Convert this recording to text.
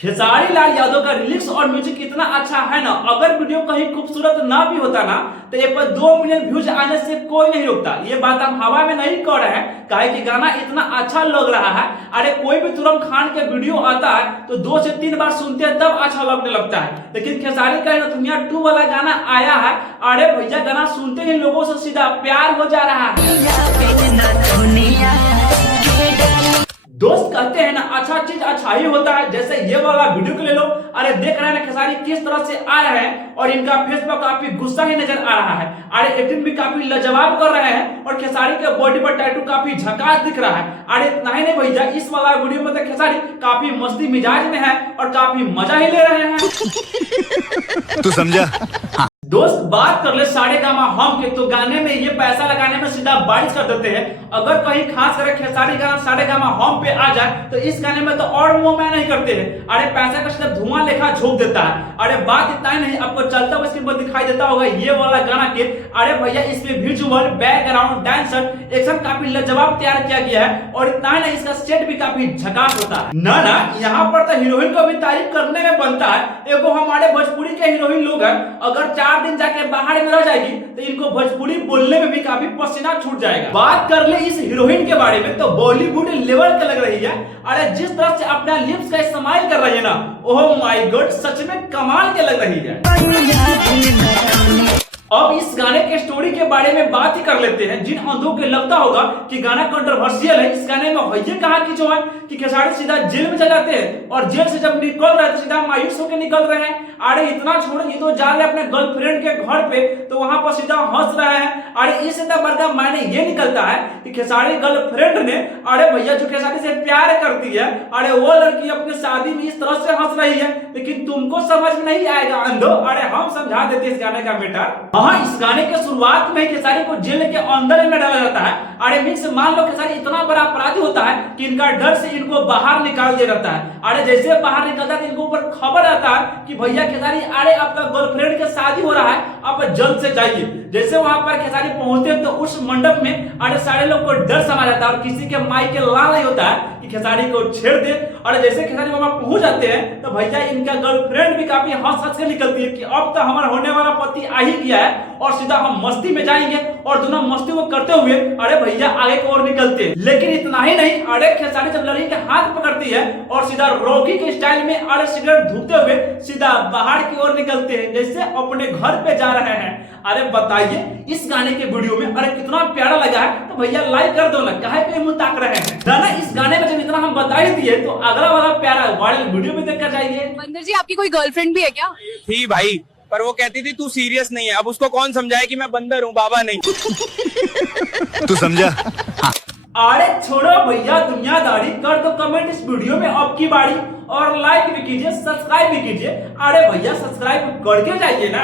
खेसारी लाल यादव का लिरिक्स और म्यूजिक इतना अच्छा है ना, अगर वीडियो कहीं खूबसूरत ना भी होता ना तो ये पर 2 मिलियन व्यूज आने से कोई नहीं रुकता। ये बात हम हवा में नहीं कह रहे हैं, काहे कि गाना इतना अच्छा लग रहा है। अरे कोई भी तुरंत खान के वीडियो आता है तो 2 से 3 बार सुनते हैं तब अच्छा लगने लगता है, लेकिन खेसारी का दुनिया 2 वाला गाना आया है। अरे भैया गाना सुनते ही लोगों से सीधा प्यार हो जा रहा है। दोस्त कहते हैं ना, अच्छा चीज अच्छा ही होता है। जैसे ये वाला वीडियो को ले लो, अरे देख रहे हैं ना खेसारी किस तरह से आ रहे हैं और इनका फेस पर काफी गुस्सा ही नजर आ रहा है। अरे एक्टिंग भी काफी लाजवाब कर रहे हैं और खेसारी के बॉडी पर टैटू काफी झकास दिख रहा है। अरे इतना ही नहीं भैया, इस वाला वीडियो में तो खेसारी काफी मस्ती मिजाज में है और काफी मजा ही ले रहे हैं। तू समझा? दोस्त बात कर ले सारेगामा हम के, तो गाने में ये पैसा लगाने में सीधा बारिश कर देते हैं। अगर कहीं खास करके खेसारी गाना सारेगामा हम पे आ जाए तो इस गाने में तो और मुंह में नहीं करते हैं। अरे पैसा का सीधा धुआं लेखा झोंक देता है। अरे बात इतना ही नहीं, आपको चलता हुआ स्क्रीन पर दिखाई देता होगा ये वाला गाना के। अरे भैया इसमें विजुअल, बैकग्राउंड, डांसर, एक्शन काफी लाजवाब तैयार किया गया है और इतना ही नहीं, इसका सेट भी काफी झकास होता है। ना यहाँ पर तो हीरोइन को भी तारीफ करने में बनता है। एगो हमारे भोजपुरी के हीरोइन लोग हैं, अगर 4 दिन जाके बाहर में रह जाएगी तो इनको भोजपुरी बोलने में भी काफी पसीना छूट जाएगा। बात कर ले इस हीरोइन के बारे में तो बॉलीवुड लेवल के लग रही है। अरे जिस तरह से अपना लिप्स का इस्तेमाल कर रही है ना, ओह माय गॉड, सच में कमाल के लग रही है। अब इस गाने के स्टोरी के बारे में बात ही कर लेते हैं। जिन अंधों को लगता होगा कि गाना कंट्रोवर्शियल है, इस गाने में ये कहा कि जो है कि खेसारी सीधा जेल में चले जाते हैं और जेल से जब निकल रहे हैं तो सीधा मायूस होकर निकल रहे हैं। अरे इतना छोड़, ये तो जा रहे अपने गर्लफ्रेंड के घर पे तो वहां पर सीधा हंस रहे हैं। अरे इससे तो बड़का मायने ये निकलता है कि खेसारी गर्लफ्रेंड ने, अरे भैया जो खेसारी से प्यार करती है, अरे वो लड़की अपनी शादी में इस तरह से हंस रही है, लेकिन तुमको समझ में नहीं आएगा अंधो। अरे हम समझा देते इस गाने का मैटर। हाँ, इस गाने के शुरुआत में खेसारी को जेल के अंदर में डाला जाता है। अरे मिक्स मान लो खेसारी इतना बड़ा अपराधी होता है कि इनका डर से इनको बाहर निकाल दिया जाता है। अरे जैसे बाहर निकलता है इनको ऊपर खबर आता है कि भैया खेसारी, अरे आपका गर्लफ्रेंड के शादी हो रहा है, आप जल्द से जाइए। जैसे वहां पर खेसारी पहुंचते हैं तो उस मंडप में अरे सारे लोग को डर समा जाता है और किसी के माई के लाल नहीं होता है कि खेसारी को छेड़ दे। और जैसे खेसारी वहां पहुंच जाते हैं तो भैया इनका गर्लफ्रेंड भी काफी हंस हंस के निकलती है कि अब तो हमारा होने वाला पति आ ही गया है और सीधा हम मस्ती में जाएंगे। और दोनों मस्ती को करते हुए अरे भैया आगे की ओर निकलते हैं। लेकिन इतना ही नहीं, अरे खेसारी जब लड़की के हाथ पकड़ती है और सीधा रॉकी के स्टाइल में अरे सिगरेट धूपते हुए सीधा बाहर की ओर निकलते हैं, जैसे अपने घर पे जा रहे हैं। अरे बताइए इस गाने के वीडियो में अरे कितना प्यारा लगा है, तो भैया लाइक कर दो ना, काहे पे मुंह ताक रहे हैं। गाना इस गाने में जब इतना हम बता ही दिए तो अगला वाला प्यारा वायरल वीडियो भी देखकर जाइए। बंदर जी, आपकी कोई गर्लफ्रेंड भी है क्या? थी भाई, पर वो कहती थी तू सीरियस नहीं है। अब उसको कौन समझाए कि मैं बंदर हूँ, बाबा नहीं। तू समझा? अरे छोड़ो भैया दुनियादारी, कर दो कमेंट इस वीडियो में अब की बारी और लाइक भी कीजिए, सब्सक्राइब भी कीजिए। अरे भैया सब्सक्राइब करके जाइए ना।